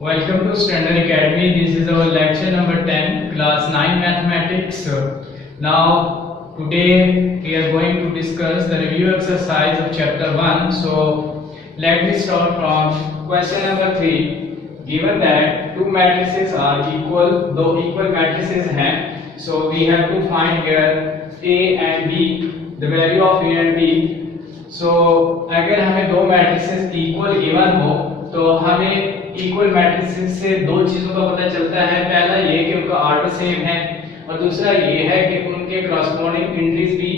Welcome to Standard Academy. This is our lecture number 10, class 9 mathematics. Now, today we are going to discuss the review exercise of chapter 1. So, let me start from question number 3. Given that two matrices are equal, though equal matrices हैं, so we have to find here A and B, the value of A and B. So, अगर हमें दो matrices equal given हो, तो हमें equal matrices से दो चीजों का पता चलता है। पहला ये कि उनका ऑर्डर सेम है और दूसरा ये है कि उनके कॉरस्पॉन्डिंग एंट्रीज भी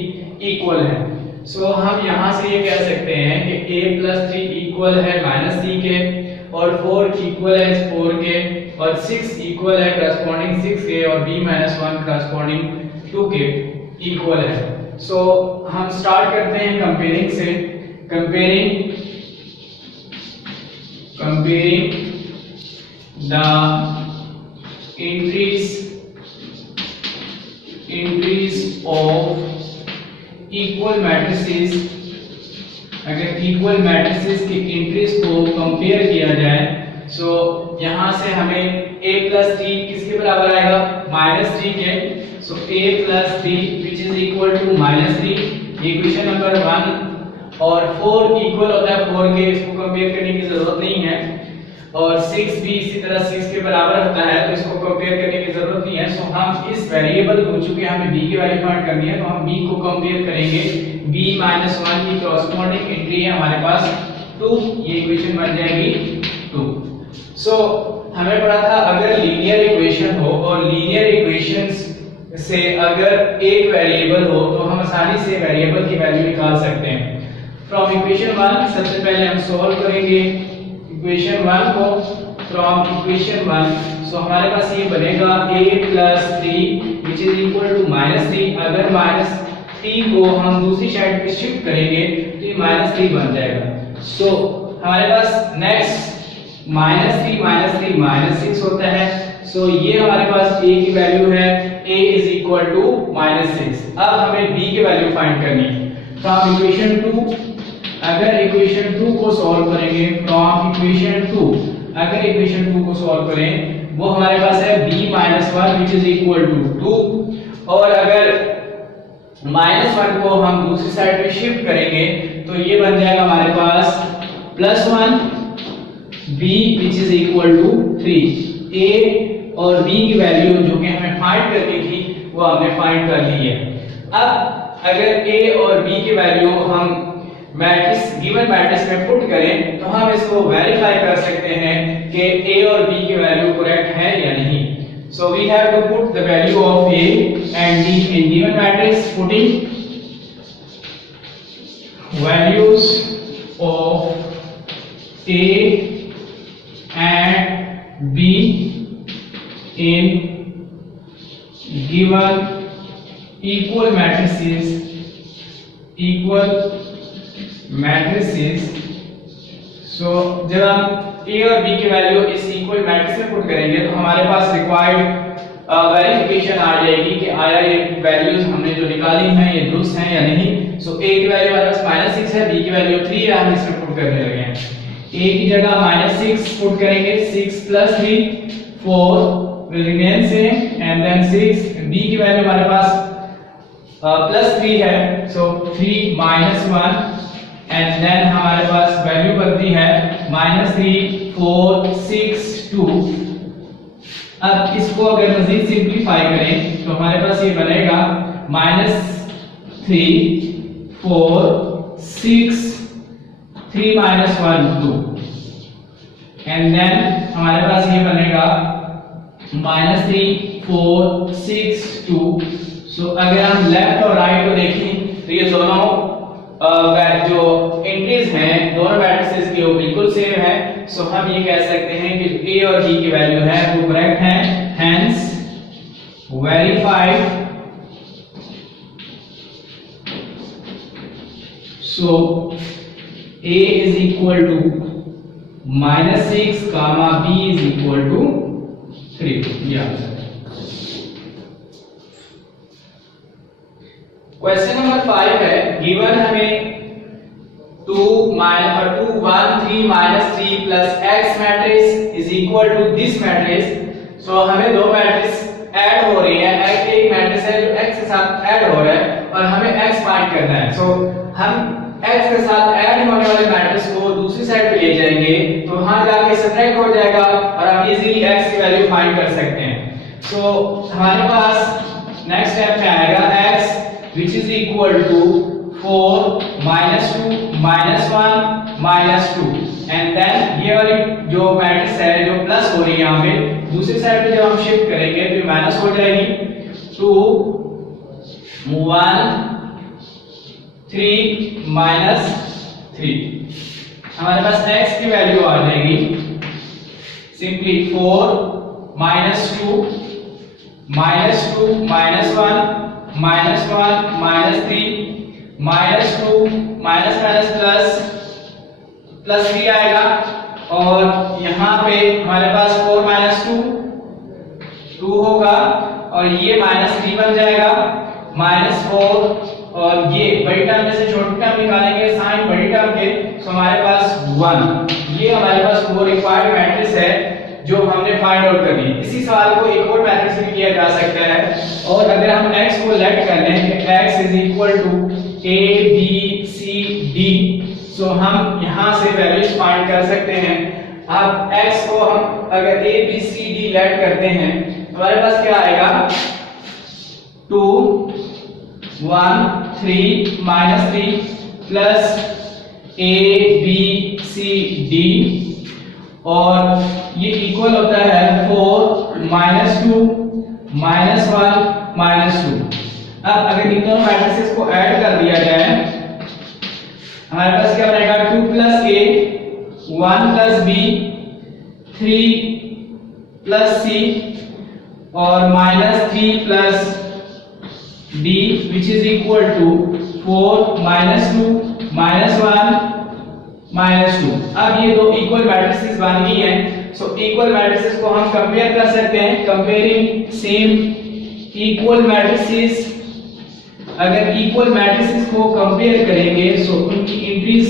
इक्वल हैं। सो हम यहाँ से ये कह सकते हैं कि a + 3 इक्वल है -3 के और 4 इक्वल है 4 के और 6 इक्वल है कॉरस्पॉन्डिंग 6 के और b - 1 कॉरस्पॉन्डिंग 2 के इक्वल है। सो हम स्टार्ट करते हैं कंपेयरिंग से। comparing the entries of equal matrices। अगर इक्वल मैट्रिसेस की एंट्रीज को कंपेयर किया जाए, सो यहाँ से हमें a + 3 किसके बराबर आएगा? -3 के। सो a + 3 which is equal to -3, equation number 1। और 4 इक्वल होता है 4 के, इसको कंपेयर करने की जरूरत नहीं है। और 6 भी इसी तरह 6 के बराबर होता है, तो इसको कंपेयर करने की जरूरत नहीं है। सो हम इस वेरिएबल को, चूंकि हमें b की वैल्यू फाइंड करनी है, तो हम b को कंपेयर करेंगे। b - 1 की कॉरस्पॉन्डिंग एंट्री है हमारे पास 2, ये इक्वेशन बन जाएगी 2। सो हमें पढ़ा था अगर लीनियर इक्वेशन हो और लीनियर इक्वेशंस से अगर एक वेरिएबल हो तो हम आसानी से वेरिएबल की वैल्यू निकाल सकते हैं। फ्रॉम इक्वेशन 1 सबसे पहले हम सॉल्व करेंगे इक्वेशन 1 को। फ्रॉम इक्वेशन 1 सो हमारे पास ये बनेगा a + 3 which is equal to -3। अगर -3 को हम दूसरी साइड पे शिफ्ट करेंगे तो ये -3 बन जाएगा। सो हमारे पास नेक्स्ट -3 - 6 होता है। सो ये हमारे पास a की वैल्यू है, a = -6। अब हमें b की वैल्यू फाइंड करनी है। फ्रॉम इक्वेशन 2 अगर इक्वेशन 2 को सॉल्व करेंगे, फ्रॉम इक्वेशन 2 अगर इक्वेशन 2 को सॉल्व करें, वो हमारे पास है b - 1 which is equal to 2। और अगर -1 को हम दूसरी साइड पे शिफ्ट करेंगे तो ये बन जाएगा हमारे पास +1 b which is equal to 3। a और b की वैल्यू जो कि हमें फाइंड करनी थी वो हमने फाइंड कर ली है। अब अगर a और b की वैल्यू हम गिवन मैट्रिक्स में पुट करें तो हम इसको वेरीफाई कर सकते हैं कि a और b की वैल्यू करेक्ट है या नहीं। So we have to put the value of a and b in given matrix. Putting values of a and b in given equal matrices so जब हम a और b की value इस equal matrix में put करेंगे तो हमारे पास required verification आ जाएगी कि आया ये वैल्यूज हमने जो निकाली हैं ये दुरुस्त हैं या नहीं। सो a की वैल्यू हमारे पास -6 है, b की वैल्यू 3 है, हम इसमें पुट करने लगे हैं। a की जगह -6 पुट करेंगे, 6 + 3 4 will remain same and then 6। b की वैल्यू हमारे पास +3 है, सो 3 - 1 एंड देन हमारे पास वैल्यू बनती है -3 4 6 2। अब इसको अगर मजीद सिंपलीफाई करें तो हमारे पास ये बनेगा -3 4 6 3 - 1 2 एंड देन हमारे पास ये बनेगा -3 4 6 2। सो अगर हम लेफ्ट और राइट को देखें तो ये दोनों जो एंट्रीज हैं दोनों मैट्रिसेस की वो बिल्कुल सेम है। सो हम ये कह सकते हैं कि a और b की वैल्यू है वो करेक्ट है। Hence verified. So a is equal to -6, b is equal to 3। ये आंसर है। क्वेश्चन नंबर 5 है, गिवन हमें 2 1 3 -3 plus x matrix is equal to this matrix. So हमें दो मैट्रिक्स ऐड हो रही है, एक मैट्रिक्स है जो x के साथ ऐड हो रहा है और हमें x फाइंड करना है। सो हम x के साथ ऐड होने वाले मैट्रिक्स को दूसरी साइड पे ले जाएंगे तो वहां जाके सब्ट्रैक्ट हो जाएगा और आप इजीली x की वैल्यू फाइंड कर सकते हैं। सो हमारे पास नेक्स्ट स्टेप में आएगा x which is equal to 4 minus 2 minus 1 minus 2 and then ये वाली जो मैट्रिक्स है जो प्लस हो रही है यहाँ पे दूसरी साइड पे जब हम शिफ्ट करेंगे तो माइनस हो जाएगी। 2 1 3 minus 3 हमारे पास x की वैल्यू आ जाएगी simply 4 minus 2 minus 2 minus 1 minus 1 minus 3 minus 2 minus minus plus 3 आएगा और यहाँ पे हमारे पास 4 minus 2 होगा और ये minus 3 बन जाएगा minus 4 और ये बड़ी टर्म में से छोटी टर्म निकालेंगे साइन बड़ी टर्म के तो हमारे पास 1। ये हमारे पास वो रिक्वायर्ड मैट्रिक्स है जो हमने फाइंड आउट करनी है। इसी सवाल को एक और मैट्रिक्स से भी किया जा सकता है और अगर हम x को लेट कर लें कि x is equal to a b c d so हम यहां से वैल्यूज फाइंड कर सकते हैं। अब x को हम अगर a b c d let करते हैं हमारे पास क्या आएगा 2 1 3 -3 plus a b c d और ये इक्वल होता है 4 -2 -1 -2। अब अगर इन दोनों मैट्रिसेस को ऐड कर दिया जाए हमारे पास क्या बनेगा 2 plus a 1 plus b 3 plus c और -3 plus d which is equal to 4 -2 -1 -2। अब ये दो इक्वल मैट्रिसेस बन गई हैं। सो इक्वल मैट्रिसेस को हम कंपेयर कर सकते हैं। कंपेयरिंग सेम इक्वल मैट्रिसेस अगर इक्वल मैट्रिसेस को कंपेयर करेंगे सो उनकी एंट्रीज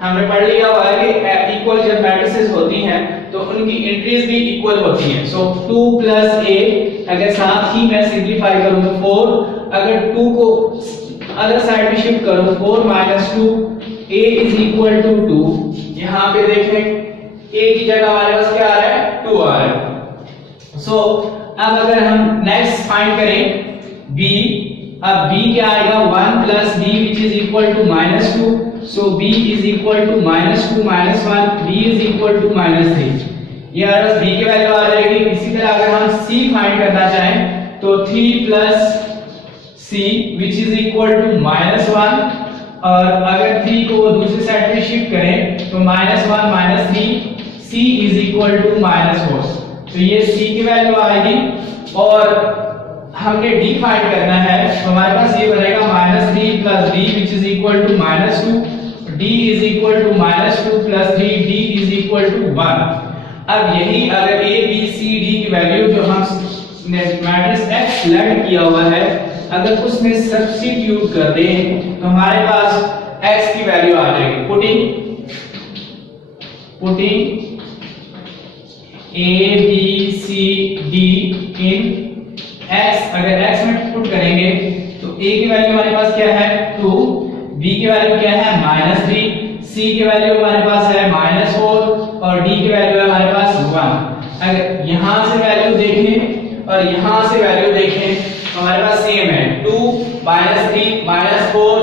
हमने पढ़ लिया हुआ है कि इक्वल जब मैट्रिसेस होती हैं तो उनकी एंट्रीज भी इक्वल होती हैं। सो 2 plus a अगर साथ ही मैं सिंपलीफाई करूं तो 4 अगर 2 को अदर साइड में शिफ्ट करूं 4 -2 a is equal to 2 यहाँ पे देखें a की जगह हमारे पास क्या आ रहा है 2 आ रहा है। सो अब अगर हम नेक्स्ट फाइंड करें b अब b क्या आएगा 1 plus b which is equal to -2 so b is equal to -2 -1 b is equal to -3 ये हमारे पास b की वैल्यू आ जाएगी। इसी तरह अगर हम c फाइंड करना चाहें तो 3 plus c which is equal to -1 और अगर 3 को दूसरी साइड पे शिफ्ट करें तो -1 -3 c is equal to -4 तो ये c की वैल्यू आएगी और हमने d फाइंड करना है तो हमारे पास ये बनेगा -3 plus d which is equal to -2 d is equal to -2 plus 3 d is equal to 1। अब यही अगर a b c d की वैल्यू जो हम मैट्रिक्स x लेट किया हुआ है अगर उसमें सब्स्टिट्यूट कर दें तो हमारे पास x की वैल्यू आ जाएगी। Putting a b c d in x अगर x में पुट करेंगे तो a की वैल्यू हमारे पास क्या है 2 b की वैल्यू क्या है -3 c की वैल्यू हमारे पास है -4 और d की वैल्यू है हमारे पास 1। अगर यहां से वैल्यू देखें और यहां से वैल्यू देखें हमारे पास सेम है 2 -3 -4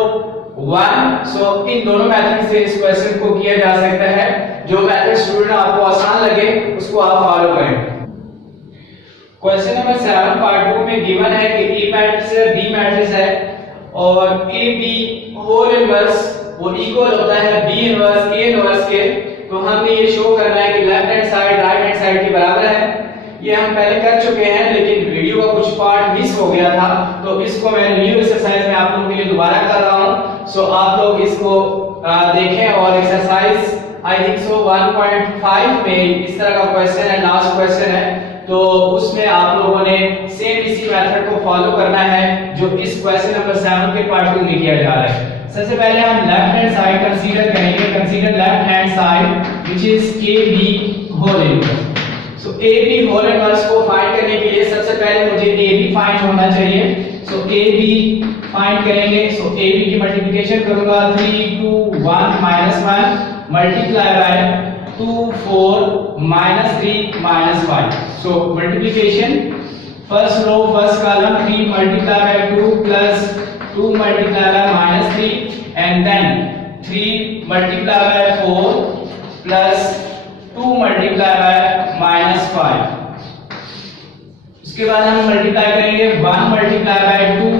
1। सो इन दोनों मेथड से इस क्वेश्चन को किया जा सकता है। जो मेथड स्टूडेंट आपको आसान लगे उसको आप फॉलो करें। क्वेश्चन नंबर 7 पार्ट 2 में गिवन है कि ए मैट्रिक्स है बी मैट्रिक्स है और ए बी होल इनवर्स वो इक्वल होता है बी इनवर्स ए इनवर्स के। तो हमें ये शो करना है कि left hand side right hand side के बराबर है। ये हम पहले कर चुके हैं लेकिन वीडियो का कुछ पार्ट मिस हो गया था तो इसको मैं रिव्यू एक्सरसाइज में आप लोगों के लिए दोबारा कर रहा हूं। सो आप लोग इसको देखें और एक्सरसाइज आई थिंक सो 1.5 में इस तरह का क्वेश्चन है, लास्ट क्वेश्चन है तो उसमें आप लोगों ने सेम इसी मेथड को फॉलो करना है जो इस क्वेश्चन नंबर 7 के पार्ट 2 में किया जा रहा है। सबसे पहले हम लेफ्ट हैंड साइड कंसीडर करेंगे, consider left hand side which is AB whole inverse. So AB whole inverse को फाइंड करने के लिए सबसे पहले मुझे AB फाइंड होना चाहिए। सो AB फाइंड करेंगे। सो AB की मल्टीप्लिकेशन करूंगा 3 2 1 -1 multiply by 2 4 -3 -5। So multiplication first row first column 3 multiply by 2 plus 2 multiply by -3 and then 3 multiply by 4 plus 2 multiply by -5। उसके बाद हम मल्टीप्लाई करेंगे 1 multiply by 2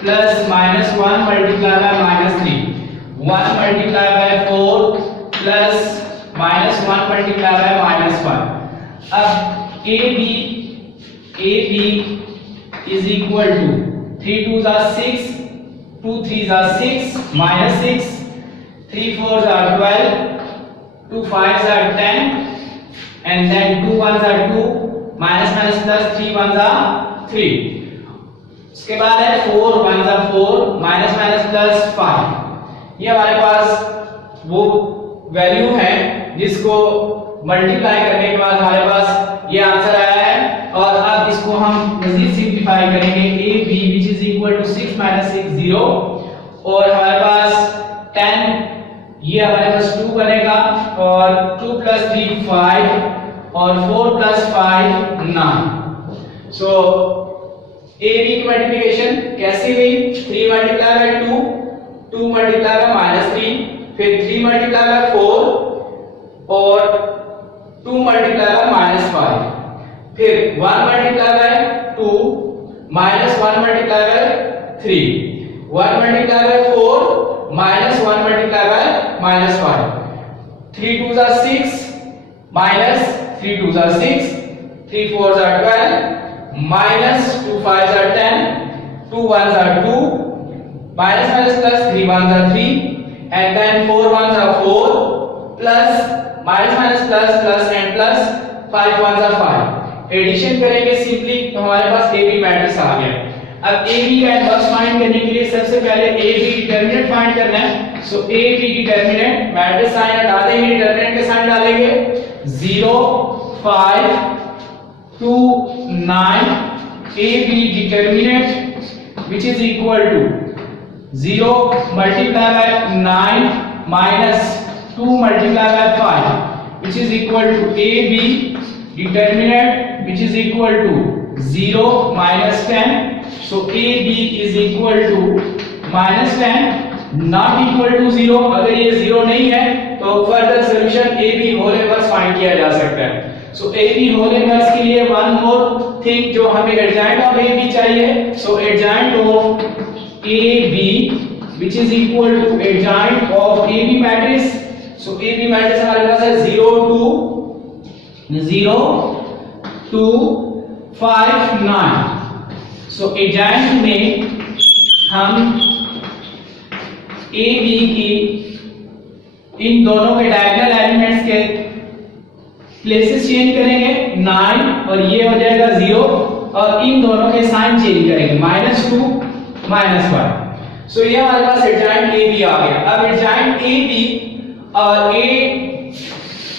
plus -1 multiply by -3 1 multiply by 4 plus -1 multiply by -5। अब AB is equal to 3 2s are 6 2 3s are 6 -6 3 4s are 12 2 5s are 10 and then 2 1s are 2 minus plus 3 1s are 3। उसके बाद है 4 1s are 4 minus plus 5। ये हमारे पास वो value है जिसको multiply करने के बाद हमारे पास ये आंसर आया है। और अब इसको हम मजीद सिंपलीफाई करेंगे। AB which is equal to 6 minus 6 0 और हमारे पास 10 ये हमारे पास 2 बनेगा और 2 plus 3 5 और 4 plus 5 9। सो AB की मल्टीप्लिकेशन कैसी हुई? 3 मल्टीप्लाई बाय 2 2 मल्टीप्लाई बाय -3 फिर 3 मल्टीप्लाई बाय 4 और 2 मल्टीप्लाई बाय -5 फिर 1 multiply by 2 -1 multiply by 3 1 multiply by 4 -1 multiply by -5 3 2s are 6 minus 3 2s are 6 3 4s are 12 minus 2 5s are 10 2 1s are 2 minus plus 3 1s are 3 and then 4 1s are 4 plus minus plus and plus 5 1s are 5। Addition करेंगे simply तो हमारे पास AB matrix आ गया। अब AB का inverse find करने के लिए सबसे पहले AB डिटरमिनेंट फाइंड करना है। सो AB डिटरमिनेंट मैट्रिक्स साइन हटा देंगे, डिटरमिनेंट के साइन डालेंगे 0 5 2 9 AB determinant which is equal to 0 multiply by 9 minus 2 multiply by 5 which is equal to AB determinant which is equal to 0 minus 10। so AB is equal to -10 not equal to 0। अगर ये 0 नहीं है तो further solution AB whole inverse find किया जा सकता है। सो AB whole inverse के लिए वन मोर थिंग जो हमें एडजॉइंट ऑफ AB चाहिए। So adjoint of AB which is equal to adjoint of AB matrix। so AB matrix हमारे पास है 0 2 5 9। so adjoint में हम AB की इन दोनों के डायगोनल एलिमेंट्स के प्लेसेस चेंज करेंगे 9 और ये हो जाएगा 0 और इन दोनों के साइन चेंज करेंगे -2 -1। सो ये हमारे पास एडजॉइंट AB आ गया। अब एडजॉइंट AB और A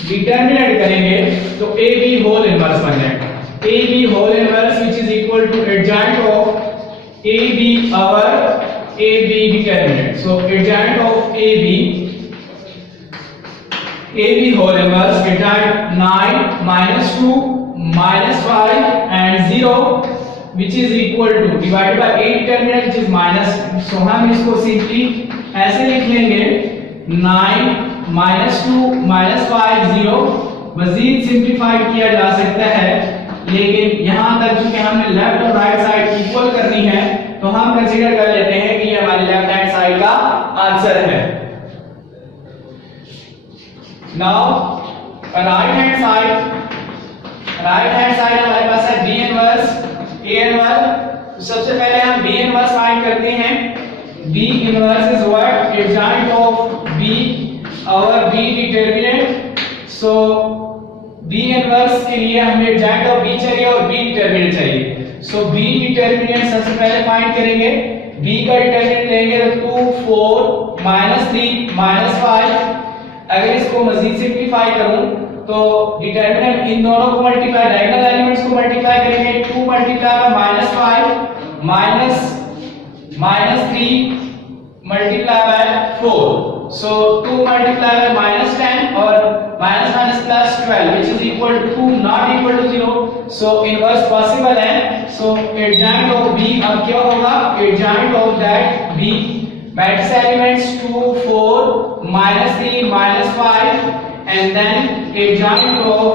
डिटरमिनेंट करेंगे तो AB होल इनवर्स बन जाएगा। AB whole inverse which is equal to adjoint of AB our AB determinant। so adjoint of AB whole inverse adjoint 9 -2 -5 and 0 which is equal to divided by A determinant which is minus। so हम इसको simply ऐसे लिख लेंगे 9 -2 -5 0। मजीद simplify किया जा सकता है लेकिन यहां तक चूंकि हमने लेफ्ट और राइट साइड इक्वल करनी है तो हम कंसीडर कर लेते हैं कि ये हमारी लेफ्ट हैंड साइड का आंसर है। नाउ राइट हैंड साइड हमारे पास है B इनवर्स A इनवर्स। सबसे पहले हम B इनवर्स फाइंड करते हैं। B inverse is what? Adjoint of B और B डिटरमिनेंट। सो B इनवर्स के लिए हमें एडजॉइंट ऑफ B चाहिए और B डिटरमिनेंट चाहिए। सो B डिटरमिनेंट सबसे पहले फाइंड करेंगे। B का डिटरमिनेंट लेंगे तो 2 4 -3 -5, अगर इसको मजीद सिंप्लीफाई करूं तो डिटरमिनेंट इन दोनों को मल्टीप्लाई, डायगोनल एलिमेंट्स को मल्टीप्लाई करेंगे। 2 multiply by -5 -3 multiply by 4, so 2 multiplied by -10 or minus plus 12 which is equal to 2 not equal to 0, so inverse possible है। so adjoint of B अब क्या होगा, adjoint of that B matrix elements 2 4 -3 -5 and then adjoint of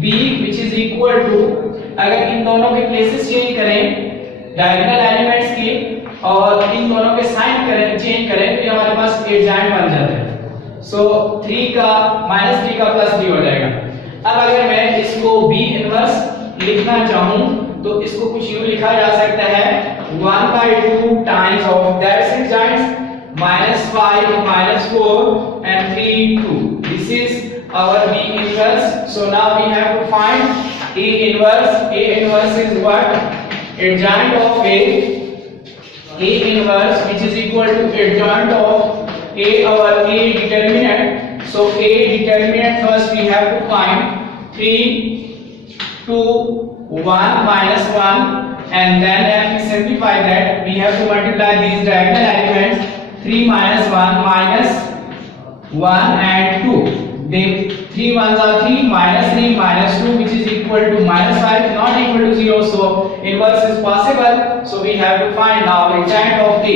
B which is equal to, अगर इन दोनों के places change करें diagonal elements की और इन दोनों के साइन करें चेंज करें तो ये हमारे पास एडजॉइंट बन जाता है। सो 3 का -3 का +3 हो जाएगा। अब अगर मैं इसको B इनवर्स लिखना चाहूं तो इसको कुछ यूं लिखा जा सकता है 1/2 times of that's एडजॉइंट्स -5 -4 and 3 2, this is our B inverse। so now we have to find A inverse। A inverse is what, adjoint of A inverse which is equal to adjoint of A, our A determinant। so A determinant first we have to find 3 2 1 -1 and then if we simplify that we have to multiply these diagonal elements 3 -1 and 2, then 3 ones are 3 -3 -2 which is equal to -5 not equal to 0, so inverse is possible। so we have to find now adjoint of A।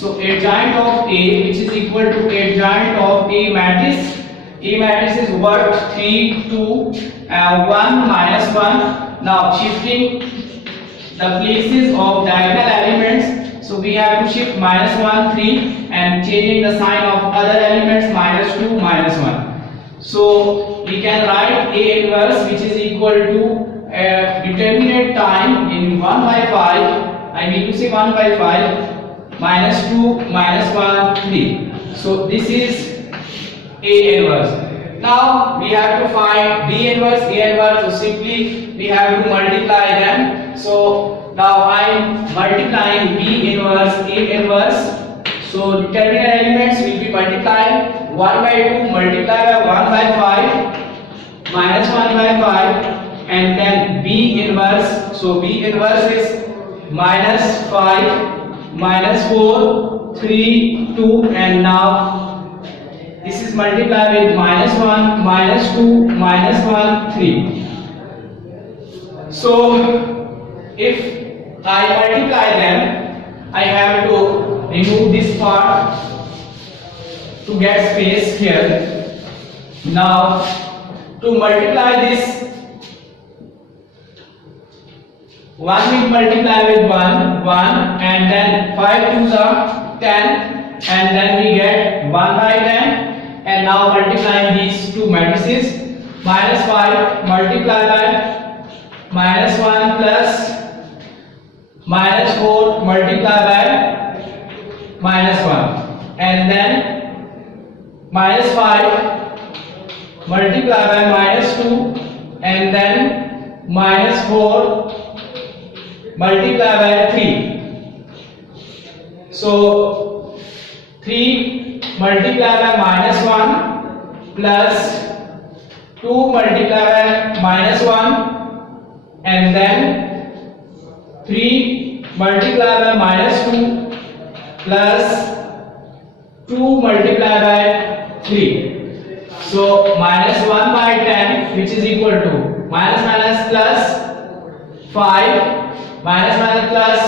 so adjoint of A which is equal to adjoint of A matrix। A matrix is what, 3 2 1 -1। now shifting the places of diagonal elements, so we have to shift -1 3 and changing the sign of other elements -2 -1, so we can write A inverse which is equal to determinate time in 1/5, I mean to say 1/5 -2 -1 3, so this is A inverse। now we have to find B inverse A inverse, so simply we have to multiply them। so now I am multiplying B inverse A inverse, so determinant elements will be multiplied 1/2 multiplied by 1/5 -1/5 and then B inverse, so B inverse is -5 -4 3 2 and now this is multiplied with -1 -2 -1 3, so if I multiply them I have to remove this part to get space here। now to multiply this 1 will multiply with 1 and then 5 2s are 10 and then we get 1/10 and now multiplying these two matrices -5 multiplied by -1 plus -4 multiplied by -1 and then -5 multiplied by -2 and then -4 multiplied by 3, so 3 multiplied by -1 plus 2 multiplied by -1 and then 3 multiplied by -2 plus 2 multiplied by 3, so -1/10 which is equal to minus plus 5 minus plus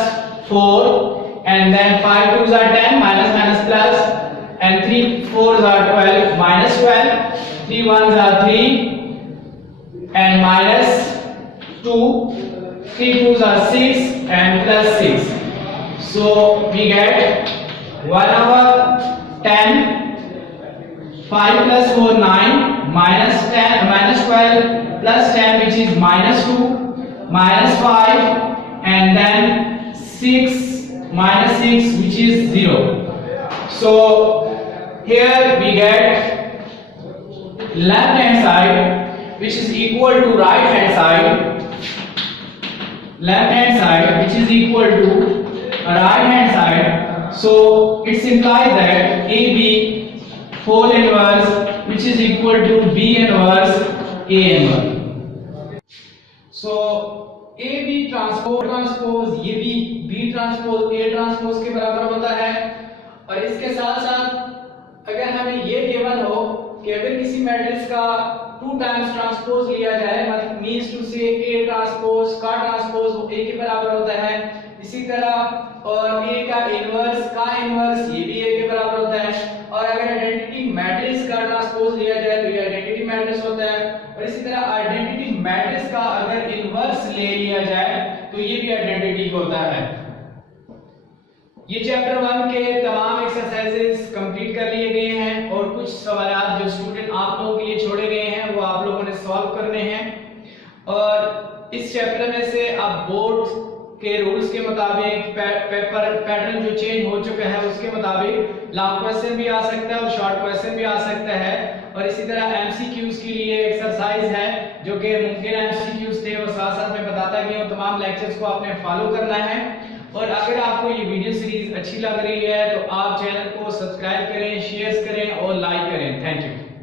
4 and then 5 2s are 10 minus plus and 3 4s are 12 minus 12 3 1s are 3 and minus 2 3 2s are 6 and plus 6, so we get 1 over 10 5 plus 4 9 minus 10 minus 12 plus 10 which is minus 2 minus 5 and then 6 minus 6 which is 0, so here we get left hand side which is equal to right hand side, left hand side which is equal to right hand side So it's implies that AB whole inverse which is equal to B inverse AM1. So AB transpose ये भी B transpose A transpose के बराबर होता है। और इसके साथ साथ अगर हमें ये गिवन हो कि अगर किसी मैट्रिक्स का 2 टाइम्स ट्रांसपोज लिया जाए, मतलब मींस टू से A ट्रांसपोज का ट्रांसपोज A के बराबर होता है, इसी तरह और A का इनवर्स ये भी A के बराबर होता है। और अगर आइडेंटिटी मैट्रिक्स का ट्रांसपोज लिया जाए तो ये आइडेंटिटी मैट्रिक्स होता है। और इसी तरह आइडेंटिटी मैट्रिक्स का अगर इनवर्स ले लिया जाए तो ये भी आइडेंटिटी होता है। ये चैप्टर 1 के तमाम एक्सरसाइजेस कंप्लीट कर लिए गए हैं और कुछ सवाल जो स्टूडेंट आप लोगों के लिए छोड़े गए हैं वो आप लोगों ने सॉल्व करने हैं। और इस चैप्टर में से आप बोर्ड के रूल्स के मुताबिक पेपर पैटर्न जो चेंज हो चुका है उसके मुताबिक लॉन्ग क्वेश्चन भी आ सकता है और शॉर्ट क्वेश्चन भी आ सकता है। और इसी तरह एमसीक्यूज के लिए एक्सरसाइज है जो कि मुमकिन एमसीक्यूज थे, और साथ साथ मैं बताता गया हूं तमाम लेक्चर्स को आपने फॉलो करना है। और अगर आपको ये वीडियो सीरीज अच्छी लग रही है तो आप चैनल को सब्सक्राइब करें, शेयर करें और लाइक करें। Thank you.